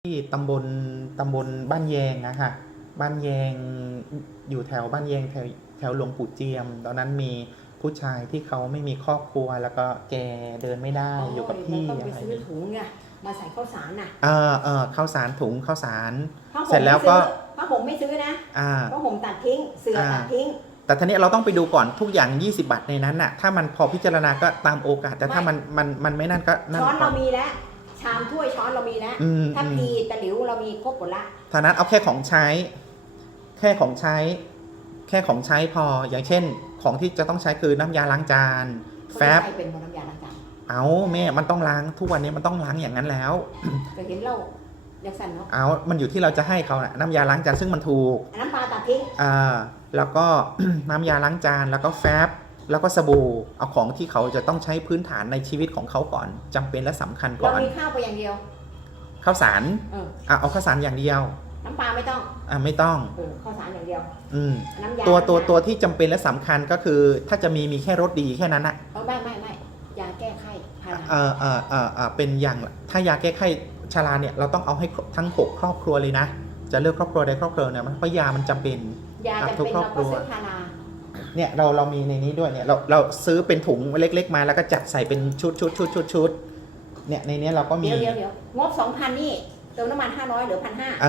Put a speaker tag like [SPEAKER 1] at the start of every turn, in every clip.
[SPEAKER 1] ที่ตำบลบ้านแยงนะค่ะบ้านแยงอยู่แถวบ้านแยงแถวหลวงปู่เจียมตอนนั้นมีผู้ชายที่เขาไม่มีครอบครัวแล้วก็แกเดินไม่ได้อยู่กับพี่
[SPEAKER 2] ต้องไป
[SPEAKER 1] อะไร
[SPEAKER 2] ซื้อถุงไงมาใส่ข้าวสารน่ะ
[SPEAKER 1] ข้าวสารถุงข้าวสาร
[SPEAKER 2] ผ้าห่ม
[SPEAKER 1] เสร็จแล้วก็
[SPEAKER 2] ผ้าห่มไม่ซื้อนะผ้าห่มตัดทิ้งเสื่อตัดทิ้ง
[SPEAKER 1] แต่ทีนี้เราต้องไปดูก่อนทุกอย่าง20 บาทในนั้นน่ะถ้ามันพอพิจารณาก็ตามโอกาสแต่ถ้ามันไม่นั่นก็นั่น
[SPEAKER 2] ช้อนเรามีแล้วชามถ้วยช้อนเรามีแล้วถ้าพีตะหลิวเรามีครบหมดละ
[SPEAKER 1] ท่านั้นเอาแค่ของใช้แค่ของใช้พออย่างเช่นของที่จะต้องใช้คือน้ำยาล้างจานแฟบ
[SPEAKER 2] เป็นน้ำยาล้างจาน
[SPEAKER 1] เอาแม่มันต้องล้างทุกวันนี้มันต้องล้างอย่างนั้นแล้ว
[SPEAKER 2] แต่เห็นเราอยากสั่นเนาะ
[SPEAKER 1] เอามันอยู่ที่เราจะให้เขานะน้ำยาล้างจานซึ่งมันถูก
[SPEAKER 2] น้ำปลาตัดทิ้ง
[SPEAKER 1] แล้วก็ น้ำยาล้างจานแล้วก็แฟบแล้วก็สบู่เอาของที่เขาจะต้องใช้พื้นฐานในชีวิตของเขาก่อนจำเป็นและสำคัญก่อน
[SPEAKER 2] เรามีข้าวไปอย่างเดียว
[SPEAKER 1] ข้าวสารเอาข้าวสารอย่างเดียว
[SPEAKER 2] น้ำปลาไม่ต้อง
[SPEAKER 1] ไม่ต้อง
[SPEAKER 2] ข้าวสารอย่างเดียว
[SPEAKER 1] น้ำยาตัวที่จำเป็นและสำคัญก็คือถ้าจะมีแค่รสดีแค่นั้นนะ
[SPEAKER 2] ไม่ยาแก้ไข้พา
[SPEAKER 1] ราเป็นอย่างถ้ายาแก้ไข้ชราเนี่ยเราต้องเอาให้ทั้ง6ครอบครัวเลยนะจะเลือกครอบครัวใดครอบครัวเนี่ยเพราะยามันจำเป็น
[SPEAKER 2] ทุกครอบครัว
[SPEAKER 1] เนี่ยเรามีในนี้ด้วยเนี่ยเราซื้อเป็นถุงเล็กๆมาแล้วก็จัดใส่เป็นชุดเนี่ยในนี้เราก็มี
[SPEAKER 2] เดี๋ยวงบ 2,000 นี่เติมน้ำมัน500เหลือ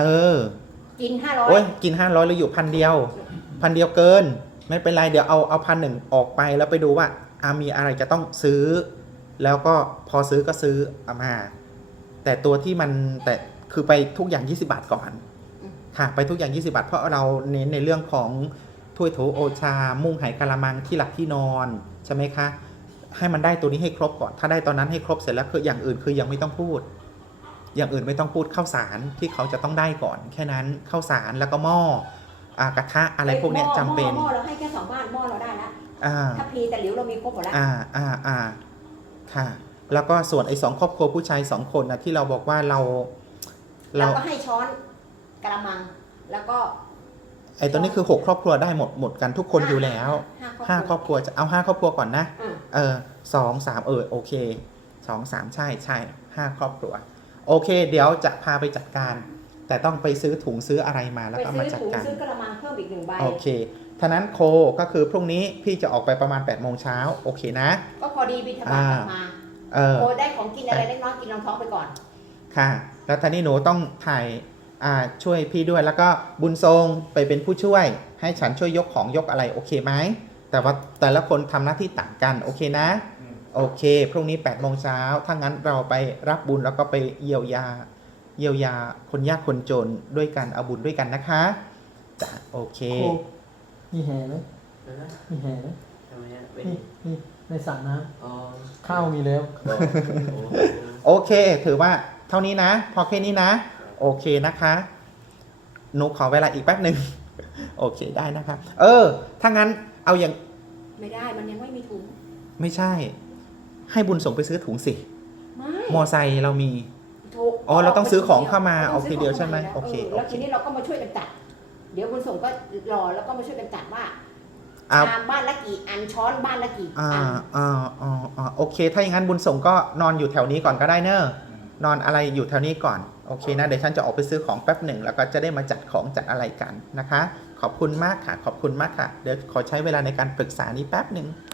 [SPEAKER 2] 1,500กิน500
[SPEAKER 1] โอ้ยกิน500หรืออยู่1,000เดียวเกินไม่เป็นไรเดี๋ยวเอา1,100ออกไปแล้วไปดูว่ามีอะไรจะต้องซื้อแล้วก็พอซื้อก็ซื้อมาแต่ตัวที่มันแต่คือไปทุกอย่าง20 บาทก่อนค่ะไปทุกอย่าง20 บาทเพราะเราเน้นในเรื่องของถ้วยโถโอชามุ้งไหกะละมังที่หลับที่นอนใช่ไหมคะให้มันได้ตัวนี้ให้ครบก่อนถ้าได้ตอนนั้นให้ครบเสร็จแล้วคืออย่างอื่นคือยังไม่ต้องพูดอย่างอื่นไม่ต้องพูดข้าวสารที่เขาจะต้องได้ก่อนแค่นั้นข้าวสารแล้วก็หม้อกระทะอะไรพวกนี้จำเป็น
[SPEAKER 2] หม้อเราให้แค่2 บ้านหม้อเราได้แล้วถ้าพีแต่หลิวเรามีครบหมดแล้ว
[SPEAKER 1] ค่ะแล้วก็ส่วนไอ้2 ครอบครัวผู้ชาย2 คนนะที่เราบอกว่าเรา
[SPEAKER 2] ก็ให้ช้อนกระมังแล้วก็
[SPEAKER 1] ไอ้ตัวนี้คือ6 ครอบครัวได้หมดกันทุกคนอยู่แล้ว5 ครอบครัวจะเอา5 ครอบครัวก่อนนะ2 3โอเค2 3ใช่5 ครอบครัวโอเคเดี๋ยวจะพาไปจัดการแต่ต้องไปซื้อถุงซื้ออะไรมาแล้วก็มาจัดการ
[SPEAKER 2] ซื้อกระมังเพิ่มอีก1 ใบ
[SPEAKER 1] โอเคท่านั้นโคก็คือพรุ่งนี้พี่จะออกไปประมาณ8 โมงเช้าโอเคนะ
[SPEAKER 2] ก็พอดีบิณฑบาตกลับมาโคได้ของกินอะไรเล็กน้อยกินรองท้องไปก่อน
[SPEAKER 1] ค่ะแล้วท่านี้หนูต้องถ่ายช่วยพี่ด้วยแล้วก็บุญทรงไปเป็นผู้ช่วยให้ฉันช่วยยกของยกอะไรโอเคไหมแต่ว่าแต่ละคนทำหน้าที่ต่างกันโอเคนะโอเคพรุ่งนี้8 โมงเช้าถ้างั้นเราไปรับบุญแล้วก็ไปเยียวยาคนยากคนจนด้วยกันเอาบุญด้วยกันนะคะจ้ะโอเค
[SPEAKER 3] มีแห่ไหมมีแห่ไหมนี่ในสระน้ำข้าวมีแล้ว
[SPEAKER 1] โอเคถือว่าเท่านี้นะพอแค่นี้นะโอเคนะคะหนูขอเวลาอีกแป๊บหนึ่งโอเคได้นะคะถ้างั้นเอาอย่าง
[SPEAKER 2] ไม่ได้มันยังไม่มีถุง
[SPEAKER 1] ไม่ใช่ให้บุญส่งไปซื้อถุงสิมอไซค์เรามีเราต้องซื้อของเข้ามาเอาทีเดียวใช่ไหมโอเค
[SPEAKER 2] แล้วทีนี้เราก็มาช่วยกันจัดเดี๋ยวบุญส่งก็รอแล้วก็มาช่วยกันจัดว่าชามบ้านละกี่อันช้อนบ้านละกี่อัน
[SPEAKER 1] โอเคถ้าอย่างนั้นบุญส่งก็นอนอยู่แถวนี้ก่อนก็ได้เนอะนอนอะไรอยู่แถวนี้ก่อนโอเคนะเดี๋ยวฉันจะออกไปซื้อของแป๊บหนึ่งแล้วก็จะได้มาจัดของจัดอะไรกันนะคะขอบคุณมากค่ะขอบคุณมากค่ะเดี๋ยวขอใช้เวลาในการปรึกษานี้แป๊บหนึ่ง